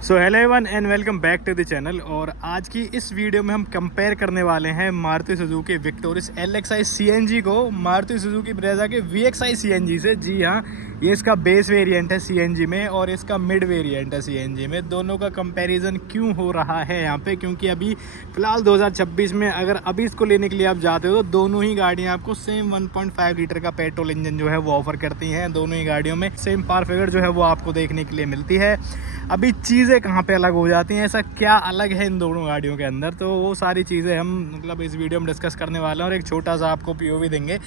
So hello everyone and welcome back to the channel. और आज की इस वीडियो में हम कंपेयर करने वाले हैं Maruti Suzuki Victoris LXi CNG को मारुति सुजुकी ब्रेजा के VXi CNG से। जी हाँ, ये इसका बेस वेरिएंट है CNG में और इसका मिड वेरिएंट है CNG में। दोनों का कंपैरिजन क्यों हो रहा है यहाँ पे, क्योंकि अभी फ़िलहाल 2026 में अगर अभी इसको लेने के लिए आप जाते हो तो दोनों ही गाड़ियाँ आपको सेम 1.5 लीटर का पेट्रोल इंजन जो है वो ऑफर करती हैं। दोनों ही गाड़ियों में सेम पावर फिगर जो है वो आपको देखने के लिए मिलती है। अभी चीज़ें कहाँ पे अलग हो जाती हैं, ऐसा क्या अलग है इन दोनों गाड़ियों के अंदर, तो वो सारी चीज़ें हम मतलब इस वीडियो में डिस्कस करने वाले हैं। और एक छोटा सा आपको POV देंगे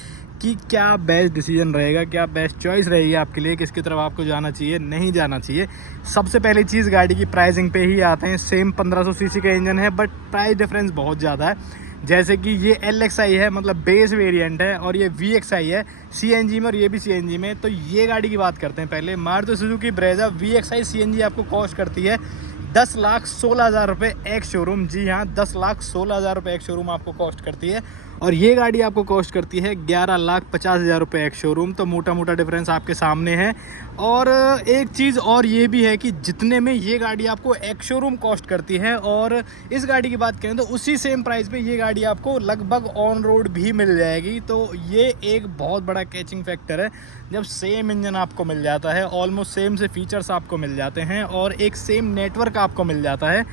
कि क्या बेस्ट डिसीजन रहेगा, क्या बेस्ट चॉइस रहेगी आपके लिए, किसकी तरफ आपको जाना चाहिए नहीं जाना चाहिए। सबसे पहली चीज़ गाड़ी की प्राइसिंग पे ही आते हैं। सेम 1500 सीसी का इंजन है बट प्राइस डिफरेंस बहुत ज़्यादा है। जैसे कि ये LXi है, मतलब बेस वेरिएंट है, और ये VXi है CNG में और ये भी CNG में। तो ये गाड़ी की बात करते हैं पहले। Maruti Suzuki Brezza VXi CNG आपको कॉस्ट करती है 10,16,000 रुपये एक शोरूम। जी हाँ, 10,16,000 रुपये एक शोरूम आपको कॉस्ट करती है। और ये गाड़ी आपको कॉस्ट करती है 11,50,000 रुपये एक शोरूम। तो मोटा मोटा डिफरेंस आपके सामने है। और एक चीज़ और ये भी है कि जितने में ये गाड़ी आपको एक शोरूम कॉस्ट करती है और इस गाड़ी की बात करें तो उसी सेम प्राइस पे ये गाड़ी आपको लगभग ऑन रोड भी मिल जाएगी। तो ये एक बहुत बड़ा कैचिंग फैक्टर है जब सेम इंजन आपको मिल जाता है, ऑलमोस्ट सेम से फीचर्स आपको मिल जाते हैं और एक सेम नेटवर्क आपको मिल जाता है।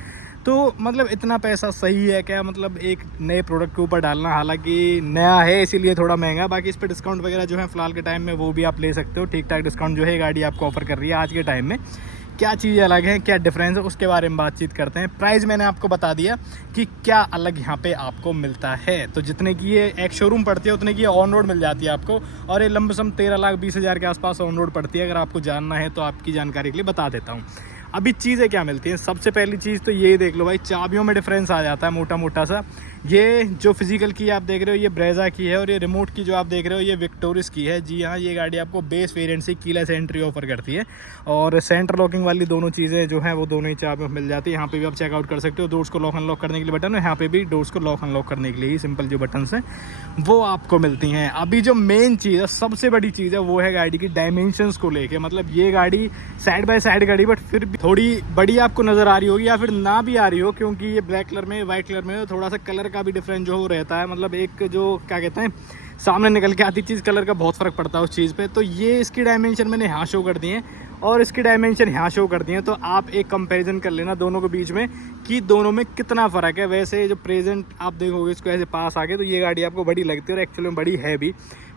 तो मतलब इतना पैसा सही है क्या, मतलब एक नए प्रोडक्ट के ऊपर डालना। हालांकि नया है इसीलिए थोड़ा महंगा, बाकी इस पर डिस्काउंट वगैरह जो है फ़िलहाल के टाइम में वो भी आप ले सकते हो। ठीक ठाक डिस्काउंट जो है गाड़ी आपको ऑफर कर रही है आज के टाइम में। क्या चीज़ अलग है, क्या डिफरेंस है, उसके बारे में बातचीत करते हैं। प्राइस मैंने आपको बता दिया कि क्या अलग यहाँ पे आपको मिलता है। तो जितने की ये एक शोरूम पड़ती है उतने की ऑन रोड मिल जाती है आपको, और ये लमसम 13,20,000 के आसपास ऑन रोड पड़ती है। अगर आपको जानना है तो आपकी जानकारी के लिए बता देता हूँ। अभी चीज़ें क्या मिलती हैं, सबसे पहली चीज़ तो ये देख लो भाई, चाबियों में डिफरेंस आ जाता है मोटा मोटा सा। ये जो फिजिकल की आप देख रहे हो ये ब्रेजा की है, और ये रिमोट की जो आप देख रहे हो ये विक्टोरिस की है। जी हाँ, ये गाड़ी आपको बेस वेरिएंट से कीलेस एंट्री ऑफर करती है और सेंटर लॉकिंग वाली दोनों चीज़ें जो हैं वो दोनों ही चाबियों में मिल जाती है। यहाँ पे भी आप चेकआउट कर सकते हो। डोर्स को लॉक अनलॉक करने के लिए बटन है, यहाँ पे भी डोर्स को लॉक अनलॉक करने के लिए ही सिंपल जो बटन हैं वो आपको मिलती हैं। अभी जो मेन चीज़ है, सबसे बड़ी चीज़ है, वो है गाड़ी की डायमेंशंस को लेके। मतलब ये गाड़ी साइड बाय साइड गाड़ी बट फिर भी थोड़ी बड़ी आपको नज़र आ रही होगी या फिर ना भी आ रही हो, क्योंकि ये ब्लैक कलर में वाइट कलर में थोड़ा सा कलर का भी डिफरेंस जो रहता है। मतलब एक जो क्या कहते हैं सामने निकल के आती चीज़, कलर का बहुत फ़र्क पड़ता है उस चीज़ पे। तो ये इसकी डायमेंशन मैंने यहाँ शो कर दी है और इसकी डायमेंशन यहाँ शो कर दी है। तो आप एक कंपैरिजन कर लेना दोनों के बीच में कि दोनों में कितना फ़र्क है। वैसे जो प्रेजेंट आप देखोगे इसको ऐसे पास आके तो ये गाड़ी आपको बड़ी लगती है और एक्चुअली में बड़ी है भी।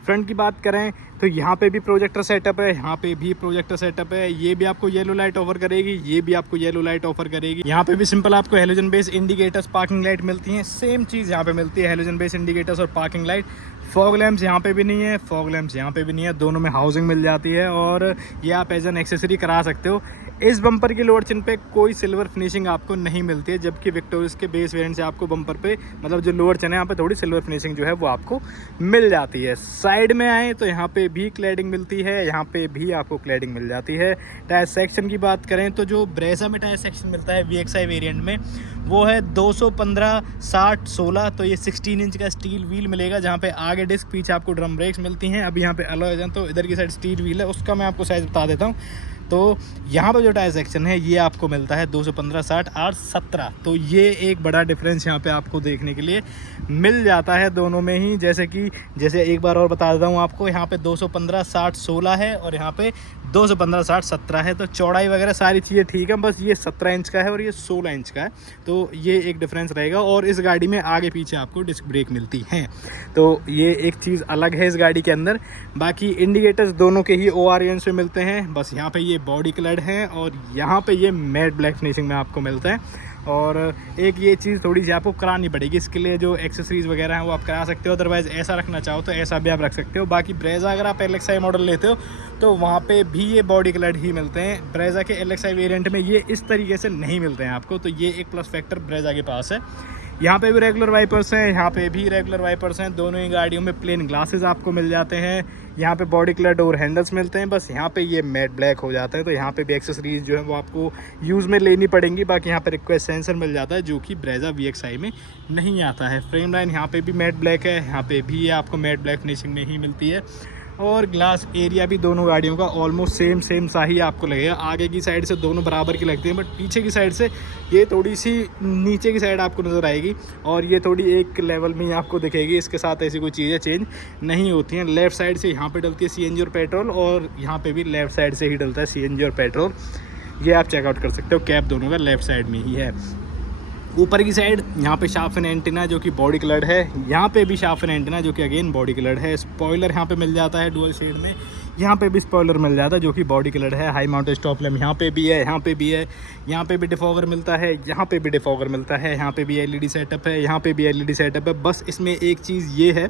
फ्रंट की बात करें तो यहाँ पे भी प्रोजेक्टर सेटअप है, यहाँ पे भी प्रोजेक्टर सेटअप है। ये भी आपको येलो लाइट ऑफर करेगी, ये भी आपको येलो लाइट ऑफर करेगी। यहाँ पे भी सिंपल आपको halogen base indicators, parking light मिलती हैं। सेम चीज़ यहाँ पे मिलती है, हेलोजन बेस इंडिकेटर्स और पार्किंग लाइट। फॉग लैम्प्स यहाँ पे भी नहीं है, फॉग लैम्प्स यहाँ पे भी नहीं है। दोनों में हाउसिंग मिल जाती है और ये आप एज एन एक्सेसरी करा सकते हो। इस बम्पर की लोअर चिन पे कोई सिल्वर फिनिशिंग आपको नहीं मिलती है, जबकि विक्टोरिस के बेस वेरिएंट से आपको बम्पर पे मतलब जो लोअर चिन है यहाँ पे थोड़ी सिल्वर फिनिशिंग जो है वो आपको मिल जाती है। साइड में आए तो यहाँ पे भी क्लैडिंग मिलती है, यहाँ पे भी आपको क्लैडिंग मिल जाती है। टायर सेक्शन की बात करें तो जो ब्रेजा में टायर सेक्शन मिलता है VXi वेरिएंट में वो है 215/60/16। तो ये 16 इंच का स्टील व्हील मिलेगा, जहाँ पे आगे डिस्क, पीछे आपको ड्रम ब्रेक्स मिलती हैं। अब यहाँ पे अलॉय है तो इधर की साइड स्टील व्हील है, उसका मैं आपको साइज़ बता देता हूँ। तो यहाँ पर जो टायर सेक्शन है ये आपको मिलता है 215/60/17। तो ये एक बड़ा डिफरेंस यहाँ पे आपको देखने के लिए मिल जाता है दोनों में ही। जैसे एक बार और बता देता हूँ आपको, यहाँ पे 215/60/16 है और यहाँ पे 215/60/17 है। तो चौड़ाई वगैरह सारी चीज़ें ठीक है, बस ये 17 इंच का है और ये 16 इंच का है। तो ये एक डिफरेंस रहेगा। और इस गाड़ी में आगे पीछे आपको डिस्क ब्रेक मिलती हैं, तो ये एक चीज़ अलग है इस गाड़ी के अंदर। बाकी इंडिकेटर्स दोनों के ही ORN से मिलते हैं। बस यहाँ पे ये बॉडी कलर्ड है और यहाँ पे ये मैट ब्लैक फिनिशिंग में आपको मिलता है। और एक ये चीज़ थोड़ी सी आपको करानी पड़ेगी, इसके लिए जो एक्सेसरीज़ वगैरह हैं वो आप करा सकते हो। अदरवाइज़ ऐसा रखना चाहो तो ऐसा भी आप रख सकते हो। बाकी ब्रेजा अगर आप LXi मॉडल लेते हो तो वहाँ पे भी ये बॉडी कलर्ड ही मिलते हैं। ब्रेजा के LXi वेरिएंट में ये इस तरीके से नहीं मिलते हैं आपको, तो ये एक प्लस फैक्टर ब्रेजा के पास है। यहाँ पे भी रेगुलर वाइपर्स हैं, यहाँ पे भी रेगुलर वाइपर्स हैं। दोनों ही गाड़ियों में प्लेन ग्लासेस आपको मिल जाते हैं। यहाँ पे बॉडी कलर डोर हैंडल्स मिलते हैं, बस यहाँ पे ये मैट ब्लैक हो जाता है। तो यहाँ पे भी एक्सेसरीज जो है वो आपको यूज़ में लेनी पड़ेंगी। बाकी यहाँ पे रिक्वेस्ट सेंसर मिल जाता है जो कि ब्रेजा VXi में नहीं आता है। फ्रेम लाइन यहाँ पे भी मैट ब्लैक है, यहाँ पे भी आपको मैट ब्लैक फिनिशिंग में ही मिलती है। और ग्लास एरिया भी दोनों गाड़ियों का ऑलमोस्ट सेम सा ही आपको लगेगा। आगे की साइड से दोनों बराबर की लगती है, बट पीछे की साइड से ये थोड़ी सी नीचे की साइड आपको नज़र आएगी और ये थोड़ी एक लेवल में ही आपको दिखेगी। इसके साथ ऐसी कोई चीज़ें चेंज नहीं होती हैं। लेफ़्ट साइड से यहाँ पे डलती है सीएनजी और पेट्रोल, और यहाँ पे भी लेफ़्ट साइड से ही डलता है सीएनजी और पेट्रोल। ये आप चेकआउट कर सकते हो, कैप दोनों का लेफ़्ट साइड में ही है। ऊपर की साइड यहाँ पे शार्प फिन एंटीना जो कि बॉडी कलर्ड है, यहाँ पे भी शार्प फिन एंटीना जो कि अगेन बॉडी कलर्ड है। स्पॉइलर यहाँ पे मिल जाता है डुअल शेड में, यहाँ पे भी स्पॉइलर मिल जाता है जो कि बॉडी कलर्ड है। हाई माउंटेड स्टॉप लैम्प यहाँ पे भी है, यहाँ पे भी है, यहाँ पे भी डिफॉगर मिलता है, यहाँ पे भी डिफॉगर मिलता है, यहाँ पे भी एलईडी सेटअप है, यहाँ पे भी एलईडी सेटअप है। बस इसमें एक चीज़ ये है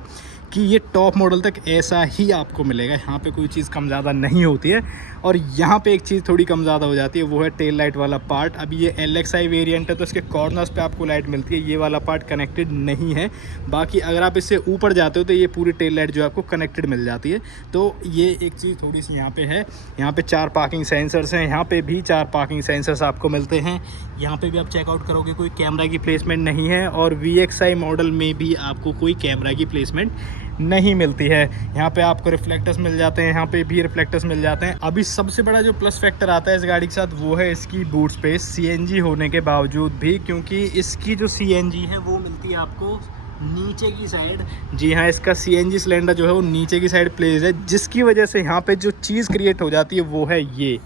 कि ये टॉप मॉडल तक ऐसा ही आपको मिलेगा, यहाँ पे कोई चीज़ कम ज़्यादा नहीं होती है। और यहाँ पे एक चीज़ थोड़ी कम ज़्यादा हो जाती है, वो है टेल लाइट वाला पार्ट। अभी ये LXi वेरिएंट है तो इसके कॉर्नर्स पे आपको लाइट मिलती है, ये वाला पार्ट कनेक्टेड नहीं है। बाकी अगर आप इससे ऊपर जाते हो तो ये पूरी टेल लाइट जो आपको कनेक्टेड मिल जाती है। तो ये एक चीज़ थोड़ी सी यहाँ पे है। यहाँ पे 4 पार्किंग सेंसर्स हैं, यहाँ पे भी 4 पार्किंग सेंसर्स आपको मिलते हैं। यहाँ पे भी आप चेकआउट करोगे कोई कैमरा की प्लेसमेंट नहीं है, और VXi मॉडल में भी आपको कोई कैमरा की प्लेसमेंट नहीं मिलती है। यहाँ पे आपको रिफ्लेक्टर्स मिल जाते हैं, यहाँ पे भी रिफ्लेक्टर्स मिल जाते हैं। अभी सबसे बड़ा जो प्लस फैक्टर आता है इस गाड़ी के साथ वो है इसकी बूट स्पेस, CNG होने के बावजूद भी, क्योंकि इसकी जो CNG है वो मिलती है आपको नीचे की साइड। जी हाँ, इसका CNG सिलेंडर जो है वो नीचे की साइड प्लेस है, जिसकी वजह से यहाँ पे जो चीज़ क्रिएट हो जाती है वो है ये।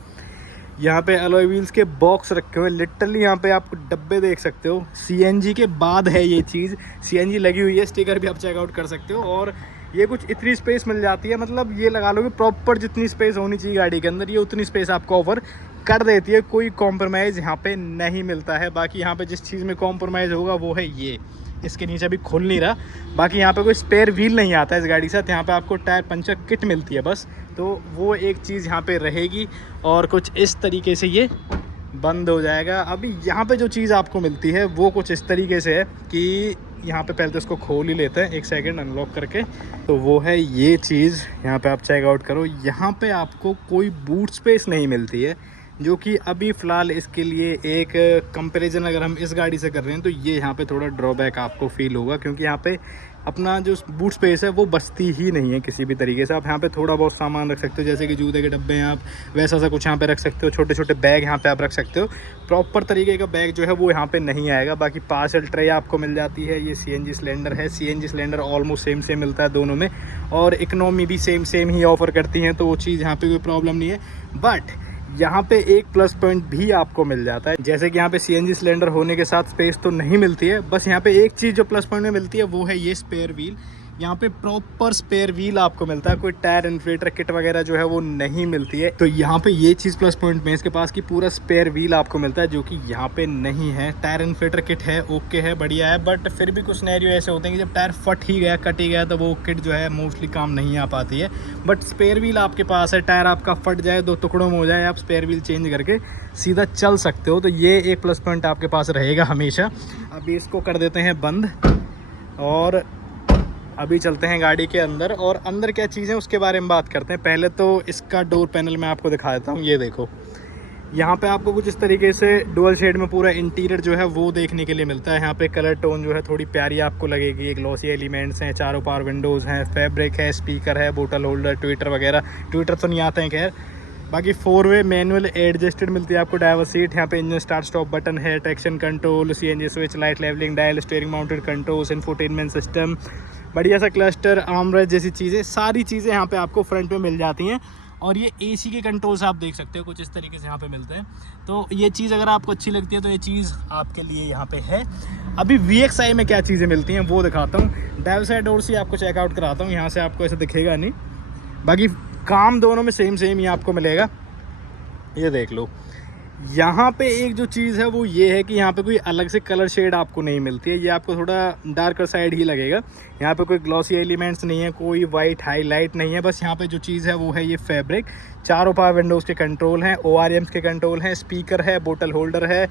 यहाँ पे अलॉय व्हील्स के बॉक्स रखे हुए हैं, लिटरली यहाँ पे आप डब्बे देख सकते हो। CNG के बाद है ये चीज़, CNG लगी हुई है, स्टिकर भी आप चेकआउट कर सकते हो। और ये कुछ इतनी स्पेस मिल जाती है, मतलब ये लगा लो कि प्रॉपर जितनी स्पेस होनी चाहिए गाड़ी के अंदर ये उतनी स्पेस आपको ऑफर कर देती है। कोई कॉम्प्रोमाइज़ यहाँ पे नहीं मिलता है। बाकी यहाँ पे जिस चीज़ में कॉम्प्रोमाइज़ होगा वो है ये, इसके नीचे अभी खुल नहीं रहा। बाकी यहाँ पे कोई स्पेयर व्हील नहीं आता है इस गाड़ी के साथ, यहाँ पे आपको टायर पंचर किट मिलती है बस, तो वो एक चीज़ यहाँ पे रहेगी। और कुछ इस तरीके से ये बंद हो जाएगा। अभी यहाँ पे जो चीज़ आपको मिलती है वो कुछ इस तरीके से है कि यहाँ पे पहले तो इसको खोल ही लेते हैं, एक सेकंड अनलॉक करके। तो वो है ये चीज़, यहाँ पे आप चेकआउट करो। यहाँ पे आपको कोई बूट स्पेस नहीं मिलती है, जो कि अभी फ़िलहाल इसके लिए एक कंपैरिजन अगर हम इस गाड़ी से कर रहे हैं तो ये यहाँ पे थोड़ा ड्रॉबैक आपको फील होगा, क्योंकि यहाँ पे अपना जो बूट स्पेस है वो बचती ही नहीं है किसी भी तरीके से। आप यहाँ पे थोड़ा बहुत सामान रख सकते हो, जैसे कि जूते के डब्बे हैं, आप वैसा सा कुछ यहाँ पे रख सकते हो। छोटे छोटे बैग यहाँ पे आप रख सकते हो। प्रॉपर तरीके का बैग जो है वो यहाँ पे नहीं आएगा। बाकी पार्सल ट्रे आपको मिल जाती है। ये CNG सिलेंडर है, CNG सिलेंडर ऑलमोस्ट सेम मिलता है दोनों में, और इकोनॉमी भी सेम ही ऑफर करती हैं, तो वो चीज़ यहाँ पे कोई प्रॉब्लम नहीं है। बट यहाँ पे एक प्लस पॉइंट भी आपको मिल जाता है, जैसे कि यहाँ पे CNG सिलेंडर होने के साथ स्पेस तो नहीं मिलती है, बस यहाँ पे एक चीज़ जो प्लस पॉइंट में मिलती है वो है ये स्पेयर व्हील। यहाँ पे प्रॉपर स्पेयर व्हील आपको मिलता है, कोई टायर इन्फ्लेटर किट वगैरह जो है वो नहीं मिलती है। तो यहाँ पे ये चीज़ प्लस पॉइंट में इसके पास कि पूरा स्पेयर व्हील आपको मिलता है, जो कि यहाँ पे नहीं है। टायर इन्फ्लेटर किट है, ओके है, बढ़िया है, बट फिर भी कुछ सिनेरियो ऐसे होते हैं कि जब टायर फट ही गया, कट ही गया, तो वो किट जो है मोस्टली काम नहीं आ पाती है। बट स्पेयर व्हील आपके पास है, टायर आपका फट जाए, 2 टुकड़ों में हो जाए, आप स्पेयर व्हील चेंज करके सीधा चल सकते हो। तो ये एक प्लस पॉइंट आपके पास रहेगा हमेशा। अभी इसको कर देते हैं बंद और अभी चलते हैं गाड़ी के अंदर, और अंदर क्या चीज़ें उसके बारे में बात करते हैं। पहले तो इसका डोर पैनल मैं आपको दिखा देता हूँ। ये देखो, यहाँ पे आपको कुछ इस तरीके से डुअल शेड में पूरा इंटीरियर जो है वो देखने के लिए मिलता है। यहाँ पे कलर टोन जो है थोड़ी प्यारी आपको लगेगी। ग्लॉसी एलिमेंट्स हैं, चारों पावर विंडोज़ हैं, फैब्रिक है, स्पीकर है, बोतल होल्डर, ट्विटर वगैरह। ट्विटर तो नहीं आते हैं खैर। बाकी 4-वे मैनुअल एडजस्टेड मिलती है आपको ड्राइवर सीट। यहाँ पे इंजन स्टार्ट स्टॉप बटन है, traction control, CNG switch, light levelling dial, steering mounted controls, infotainment system, बढ़िया सा क्लस्टर, आर्मरेस्ट जैसी चीज़ें, सारी चीज़ें यहाँ पे आपको फ्रंट में मिल जाती हैं। और ये AC के कंट्रोल्स आप देख सकते हो कुछ इस तरीके से यहाँ पे मिलते हैं। तो ये चीज़ अगर आपको अच्छी लगती है तो ये चीज़ आपके लिए यहाँ पे है। अभी VXi में क्या चीज़ें मिलती हैं वो दिखाता हूँ। ड्राइवर साइड डोर से आपको चेकआउट कराता हूँ। यहाँ से आपको ऐसे दिखेगा नहीं, बाकी काम दोनों में सेम ही आपको मिलेगा। ये देख लो, यहाँ पे एक जो चीज़ है वो ये है कि यहाँ पे कोई अलग से कलर शेड आपको नहीं मिलती है। ये आपको थोड़ा डार्कर साइड ही लगेगा। यहाँ पे कोई ग्लॉसी एलिमेंट्स नहीं है, कोई वाइट हाईलाइट नहीं है। बस यहाँ पे जो चीज़ है वो है ये फैब्रिक। चारों पावर विंडोज़ के कंट्रोल हैं, ORMs के कंट्रोल हैं, स्पीकर है, बोतल होल्डर है,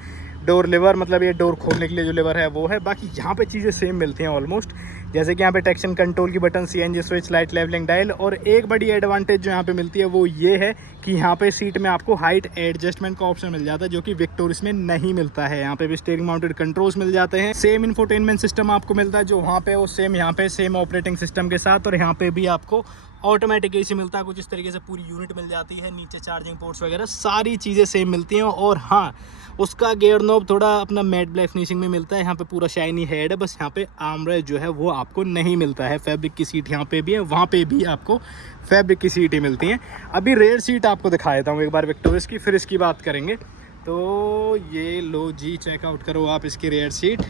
डोर लिवर, मतलब ये डोर खोलने के लिए जो लिवर है वो है। बाकी यहाँ पे चीज़ें सेम मिलती हैं ऑलमोस्ट। जैसे कि यहाँ पे ट्रैक्शन कंट्रोल की button, CNG switch, light levelling dial. और एक बड़ी एडवांटेज जो यहाँ पे मिलती है वो ये है कि यहाँ पे सीट में आपको हाइट एडजस्टमेंट का ऑप्शन मिल जाता है, जो कि विक्टोरियस में नहीं मिलता है। यहाँ पे भी स्टीयरिंग माउंटेड कंट्रोल्स मिल जाते हैं, सेम इंफोटेनमेंट सिस्टम आपको मिलता है जो वहाँ पे, वो सेम यहाँ पे, सेम ऑपरेटिंग सिस्टम के साथ। और यहाँ पे भी आपको ऑटोमेटिक AC मिलता है, कुछ इस तरीके से पूरी यूनिट मिल जाती है, नीचे चार्जिंग पोर्ट्स वगैरह सारी चीज़ें सेम मिलती हैं। और हाँ, उसका गियर नॉब थोड़ा अपना मैट ब्लैक फिनिशिंग में मिलता है, यहाँ पे पूरा शाइनी हेड है, बस यहाँ पे आर्मरेस्ट जो है वो आपको नहीं मिलता है। फैब्रिक की सीट यहाँ पे भी है, वहाँ पे भी आपको फैब्रिक की सीट ही मिलती हैं। अभी रेयर सीट आपको दिखा देता हूँ एक बार विक्टोरियस की, फिर इसकी बात करेंगे। तो ये लो जी, चेकआउट करो आप इसकी रेयर सीट।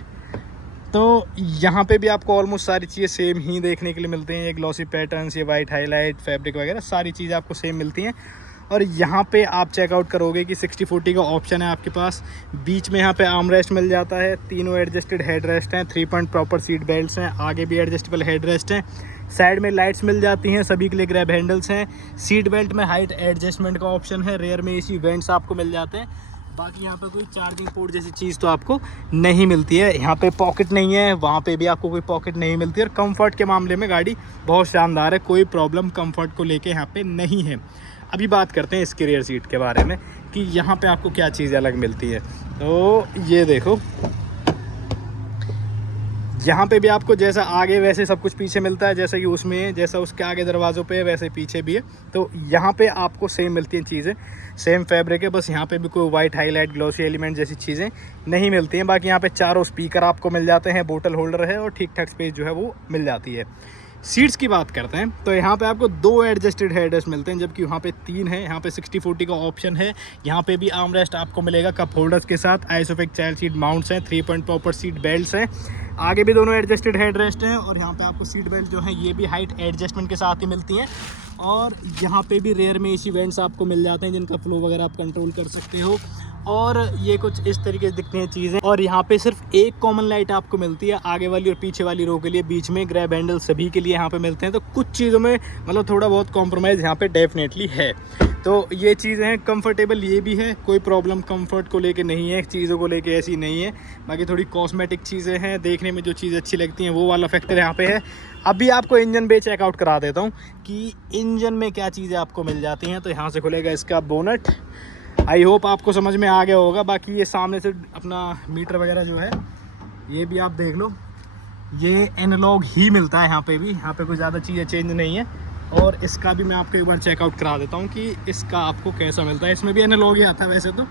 तो यहाँ पे भी आपको ऑलमोस्ट सारी चीज़ें सेम ही देखने के लिए मिलते हैं, ये ग्लॉसी पैटर्न्स, ये वाइट हाईलाइट, फैब्रिक वगैरह सारी चीज़ें आपको सेम मिलती हैं। और यहाँ पे आप चेकआउट करोगे कि 60-40 का ऑप्शन है आपके पास। बीच में यहाँ पे आर्म रेस्ट मिल जाता है, तीनों एडजस्टेड हेड रेस्ट हैं, 3 पॉइंट प्रॉपर सीट बेल्ट्स हैं, आगे भी एडजस्टेबल हेड रेस्ट हैं, साइड में लाइट्स मिल जाती हैं, सभी के लिए ग्रैब हैंडल्स हैं, सीट बेल्ट में हाइट एडजस्टमेंट का ऑप्शन है, रेयर में AC वेंट्स आपको मिल जाते हैं। बाकी यहाँ पे कोई चार्जिंग पोर्ट जैसी चीज़ तो आपको नहीं मिलती है। यहाँ पे पॉकेट नहीं है, वहाँ पे भी आपको कोई पॉकेट नहीं मिलती है। और कंफर्ट के मामले में गाड़ी बहुत शानदार है, कोई प्रॉब्लम कंफर्ट को लेके यहाँ पे नहीं है। अभी बात करते हैं इसके रियर सीट के बारे में कि यहाँ पे आपको क्या चीज़ अलग मिलती है। तो ये देखो, यहाँ पे भी आपको जैसा आगे वैसे सब कुछ पीछे मिलता है, जैसा कि उसमें, जैसा उसके आगे दरवाज़ों पे है वैसे पीछे भी है। तो यहाँ पे आपको सेम मिलती हैं चीज़ें, सेम फैब्रिक है, बस यहाँ पे भी कोई वाइट हाईलाइट, ग्लॉसी एलिमेंट जैसी चीज़ें नहीं मिलती हैं। बाकी यहाँ पे चारों स्पीकर आपको मिल जाते हैं, बोतल होल्डर है और ठीक ठाक स्पेस जो है वो मिल जाती है। सीट्स की बात करते हैं तो यहाँ पे आपको 2 एडजस्टेड हेडरेस्ट मिलते हैं, जबकि वहाँ पे 3 है। यहाँ पे 60-40 का ऑप्शन है। यहाँ पे भी आर्म रेस्ट आपको मिलेगा कप होल्डर्स के साथ, आइसोफिक चाइल्ड सीट माउंट्स हैं, 3 पॉइंट प्रॉपर सीट बेल्ट्स हैं, आगे भी दोनों एडजस्टेड हेडरेस्ट हैं। और यहाँ पे आपको सीट बेल्ट जो है ये भी हाइट एडजस्टमेंट के साथ ही मिलती हैं। और यहाँ पे भी रेयर में AC वेंट्स आपको मिल जाते हैं, जिनका फ्लो वगैरह आप कंट्रोल कर सकते हो। और ये कुछ इस तरीके से दिखती हैं चीज़ें। और यहाँ पे सिर्फ एक कॉमन लाइट आपको मिलती है, आगे वाली और पीछे वाली रो के लिए, बीच में ग्रैब हैंडल सभी के लिए यहाँ पे मिलते हैं। तो कुछ चीज़ों में मतलब थोड़ा बहुत कॉम्प्रोमाइज़ यहाँ पे डेफिनेटली है। तो ये चीज़ें हैं, कंफर्टेबल ये भी है, कोई प्रॉब्लम कंफर्ट को लेके नहीं है, चीज़ों को लेके ऐसी नहीं है। बाकी थोड़ी कॉस्मेटिक चीज़ें हैं, देखने में जो चीज़ें अच्छी लगती हैं वो वाला फैक्टर यहाँ पे है। अभी आपको इंजन बे चेकआउट करा देता हूँ कि इंजन में क्या चीज़ें आपको मिल जाती हैं। तो यहाँ से खुलेगा इसका बोनट, आई होप आपको समझ में आ गया होगा। बाकी ये सामने से अपना मीटर वगैरह जो है ये भी आप देख लो, ये एनालॉग ही मिलता है यहाँ पे भी, यहाँ पे कोई ज़्यादा चीज़ें चेंज नहीं है। और इसका भी मैं आपको एक बार चेकआउट करा देता हूँ कि इसका आपको कैसा मिलता है। इसमें भी एनालॉग ही आता है वैसे तो,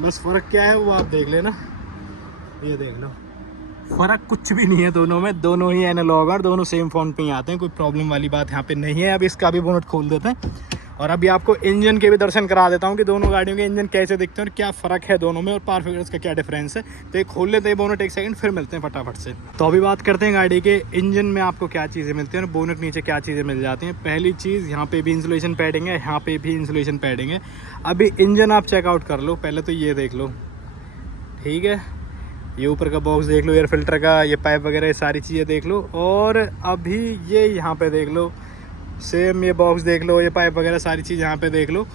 बस फ़र्क क्या है वो आप देख लेना, ये देख लो, फ़र्क कुछ भी नहीं है दोनों में, दोनों ही एनालॉग और दोनों सेम फ़ोन पे ही आते हैं, कोई प्रॉब्लम वाली बात यहाँ पे नहीं है। अब इसका भी बोनट खोल देते हैं और अभी आपको इंजन के भी दर्शन करा देता हूँ कि दोनों गाड़ियों के इंजन कैसे दिखते हैं और क्या फ़र्क है दोनों में और पावर फिगर्स का क्या डिफरेंस है। तो एक खोल लेते हैं बोनट एक सेकंड, फिर मिलते हैं फटाफट से। तो अभी बात करते हैं गाड़ी के इंजन में आपको क्या चीज़ें मिलती हैं और बोनट नीचे क्या चीज़ें मिल जाती हैं। पहली चीज़, यहाँ पे भी इंसुलेशन पैडिंग है, यहाँ पे भी इंसुलेशन पैडिंग है। अभी इंजन आप चेकआउट कर लो, पहले तो ये देख लो, ठीक है, ये ऊपर का बॉक्स देख लो, एयर फिल्टर का, ये पाइप वगैरह, ये सारी चीज़ें देख लो। और अभी ये यहाँ पे देख लो, सेम ये बॉक्स देख लो, ये पाइप वगैरह सारी चीज़ यहाँ पे देख लो।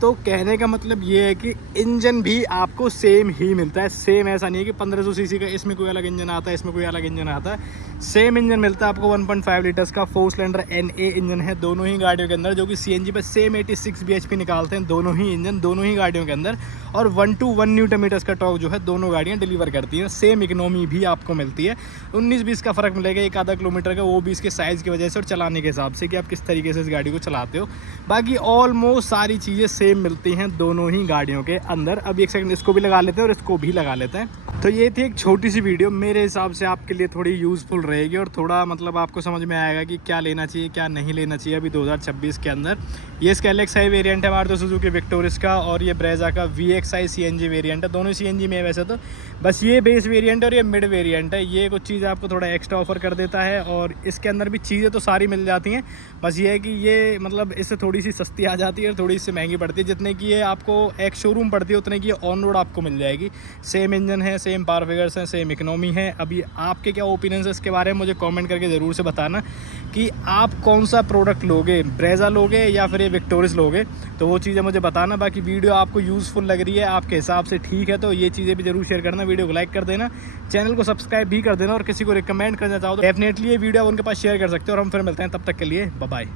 तो कहने का मतलब ये है कि इंजन भी आपको सेम ही मिलता है, सेम, ऐसा नहीं है कि 1500 सीसी का इसमें कोई अलग इंजन आता है, इसमें कोई अलग इंजन आता है। सेम इंजन मिलता है आपको, 1.5 लीटर्स का 4 सिलेंडर NA इंजन है दोनों ही गाड़ियों के अंदर, जो कि CNG पे सेम 86 bhp निकालते हैं दोनों ही इंजन, दोनों ही गाड़ियों के अंदर। और 1 to 1 न्यूटन मीटर्स का टॉर्क जो है दोनों गाड़ियाँ डिलीवर करती हैं। सेम इकोनॉमी भी आपको मिलती है, 19-20 का फ़र्क मिलेगा, एक आधा किलोमीटर का, वो भी इसके साइज़ की वजह से और चलाने के हिसाब से कि आप किस तरीके से इस गाड़ी को चलाते हो। बाकी ऑलमोस्ट सारी चीज़ें सेम मिलती हैं दोनों ही गाड़ियों के अंदर। अब एक सेकंड इसको भी लगा लेते हैं और इसको भी लगा लेते हैं। तो ये थी एक छोटी सी वीडियो, मेरे हिसाब से आपके लिए थोड़ी यूज़फुल रहेगी और थोड़ा मतलब आपको समझ में आएगा कि क्या लेना चाहिए क्या नहीं लेना चाहिए अभी 2026 के अंदर। ये इसका LXi वेरिएंट है मारुति सुजुकी विक्टोरिस का, और ये ब्रेजा का VXi CNG वेरिएंट है, दोनों CNG में है वैसे तो, बस ये बेस वेरिएंट है और ये मिड वेरिएंट है। ये कुछ चीज़ आपको थोड़ा एक्स्ट्रा ऑफर कर देता है और इसके अंदर भी चीज़ें तो सारी मिल जाती हैं, बस ये है कि ये मतलब इससे थोड़ी सी सस्ती आ जाती है और थोड़ी इससे महंगी पड़ती है। जितने की ये आपको एक शोरूम पड़ती है उतने की ऑन रोड आपको मिल जाएगी। सेम इंजन है, सेम पावर फिगर्स हैं, सेम इकोनॉमी है। अभी आपके क्या ओपिनियंस है इसके बारे में मुझे कमेंट करके ज़रूर से बताना कि आप कौन सा प्रोडक्ट लोगे, ब्रेजा लोगे या फिर ये विक्टोरिस लोगे, तो वो चीज़ें मुझे बताना। बाकी वीडियो आपको यूज़फुल लग रही है, आपके हिसाब से ठीक है, तो ये चीज़ें भी ज़रूर शेयर करना, वीडियो को लाइक कर देना, चैनल को सब्सक्राइब भी कर देना, और किसी को रिकमेंड करना चाहो तो डेफिनेटली ये वीडियो आप उनके पास शेयर कर सकते हो। और हम फिर मिलते हैं, तब तक के लिए बाय बाय।